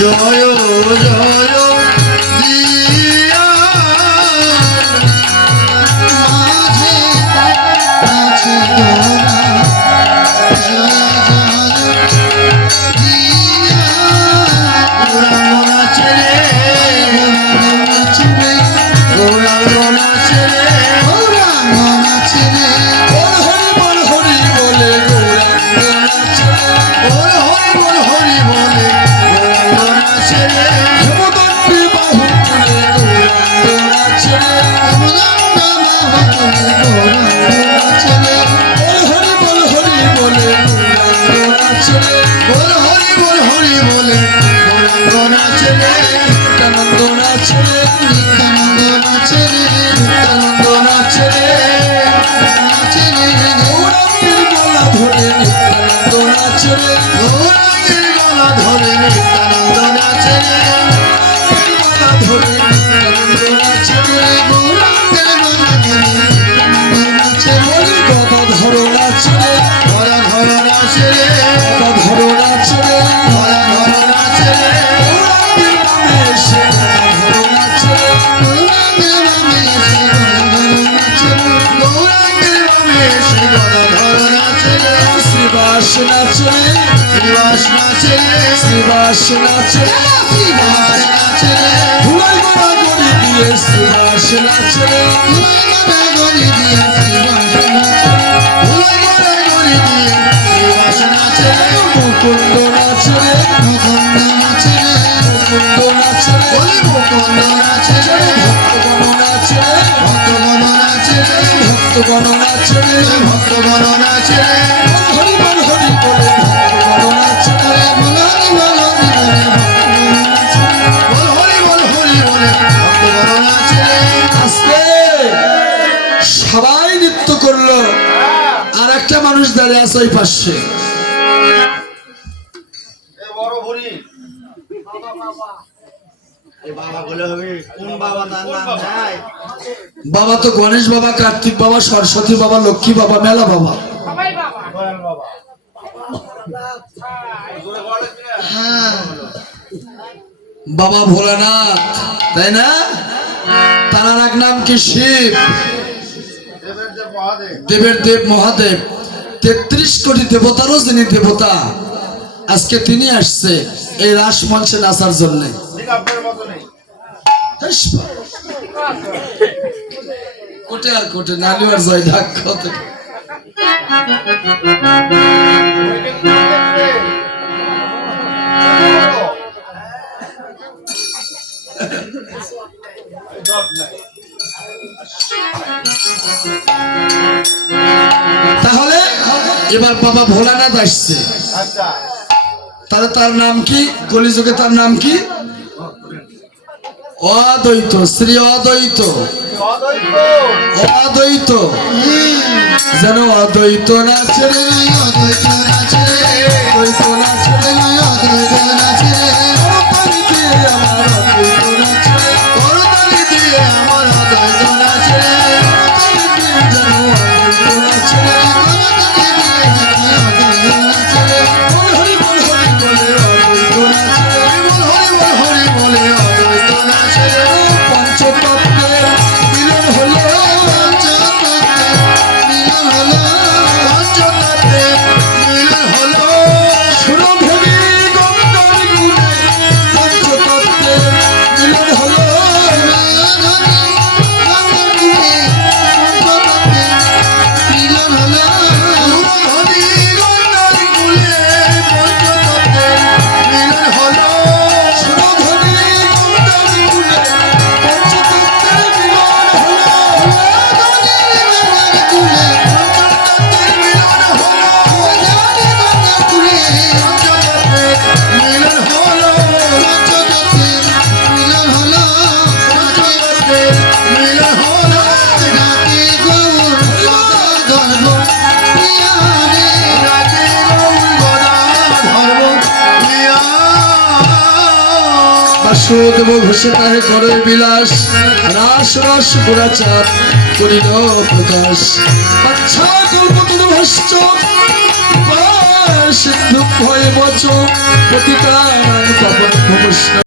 জয় জয় দিয়া মাঝে আছে গোরা জয় জয় দিয়া গৌরাঙ্গ নাচে রে গৌরাঙ্গ নাচে রে গৌরাঙ্গ নাচে রে বল হরি বলে গৌরাঙ্গ নাচে বল হরি বলে গৌরাঙ্গ নাচে রে হেমদণ্ডী বাহু তুলে গৌরাঙ্গ নাচে রে হেমদণ্ড বাহু তুলে গৌরাঙ্গ নাচে রে বল হরি বলে গৌরাঙ্গ নাচে রে বল হরি বলে গৌরাঙ্গ নাচে রে নিত্যানন্দ নাচে রে নিত্যানন্দ নাচে রে নিত্যানন্দ নাচে রে নাচে রে গৌরাঙ্গের গলা ধরে নিত্যানন্দ নাচে রে গৌরাঙ্গের গলা ধরে নিত্যানন্দ নাচে রে গলা ধরে নিত্যানন্দ নাচে রে গৌরাঙ্গের গলা ধরে নিত্যানন্দ নাচে রে গদা ধরো নাচে রে গদা ধরো নাচে রে গদা ধরো নাচে রে গদা ধরো নাচে রে গৌরাঙ্গের নামে এসে গদা ধরো নাচে রে গৌরাঙ্গের নামে এসে গদা ধরো নাচে রে গৌরাঙ্গের নামে এসে গদা ধরো নাচে রে শ্রীবাস নাচে রে শ্রীবাস নাচে রে শ্রীবাস নাচে রে শ্রীবাস নাচে রে ধুলাই গড়া গড়ি দিয়ে শ্রীবাস নাচে রে ধুলাই গড়া গড়ি দিয়ে শ্রীবাস নাচে রে ধুলাই গড়া গড়ি দিয়ে শ্রীবাস নাচে রে মুকুন্দ নাচে রে মুকুন্দ নাচে রে মুকুন্দ নাচে রে ওই মুকুন্দ নাচে রে ভক্তগণ নাচে রে ভক্তগণ নাচে রে ভক্তগণ নাচে রে ভক্তগণ নাচে রে হরি বল হরি বলে ভক্তগণ নাচে রে বল হরি বলে ভক্তগণ নাচে রে আজকে সবাই নৃত্য করলো আর একটা মানুষ দাঁড়িয়ে আছে ওই পাশে বাবা তো গণেশ বাবা, কার্তিক বাবা, সরস্বতী বাবা, লক্ষ্মী বাবা, মেলা বাবা। হ্যাঁ, বাবা ভোলানাথ, তাই না? তার এক নাম কি শিব, দেবের দেব মহাদেব, 33 কোটি দেবতারও যিনি দেবতা। আজকে তিনি আসছে এই রাস মঞ্চে নাচার জন্য। কোটে আর কোটে নালিয়ার জয় ঢাক থেকে তাহলে এবার বাবা ভোলানাথ আসছে। তাহলে তার নাম কি? কলিযুগে তার নাম কি? অদ্বৈত, শ্রী অদ্বৈত। অদ্বৈত যেন অদ্বৈত নাচে রে, অদ্বৈত নাচে রে, অদ্বৈত নাচে রে, অদ্বৈত নাচে রে, করতালি দিয়ে আমার অদ্বৈত নাচে রে, করতালি দিয়ে আমার অদ্বৈত নাচে রে, করতালি দিয়ে যেন অদ্বৈত নাচে রে, করতালি দিয়ে যেন অদ্বৈত নাচে রে, বল হরি বলে অদ্বৈত নাচে রে, বল হরি বলে অদ্বৈত নাচে রে। পঞ্চতত্ত্বের মিলন হলো, পঞ্চতত্ত্বের মিলন হলো, পঞ্চতত্ত্বের মিলন হলো, সুরভূমি গঙ্গার গুণে পঞ্চতত্ত্বের মিলন হলো, মিলন হলো, সুরভূমি গঙ্গার গুণে পঞ্চতত্ত্বের মিলন হলো, সুরভূমি গঙ্গার গুণে পঞ্চতত্ত্বের মিলন হলো, পঞ্চতত্ত্বের মিলন হলো, মিলন হলো, পঞ্চতত্ত্বের মিলন হলো, পঞ্চতত্ত্বের মিলন হলো, রাতে গৌর গদা ধর্ম প্রিয়া রে, রাতে গৌর গদা ধর্ম প্রিয়া। বাসুদেব ঘোষে তাহে করে বিলাস, রাস রস পুরাচার করিল প্রকাশ। আচ্ছা কল্পতরু ভস্য সিদ্ধ ভয় বচ পতিতানাং পাবন ভবস্য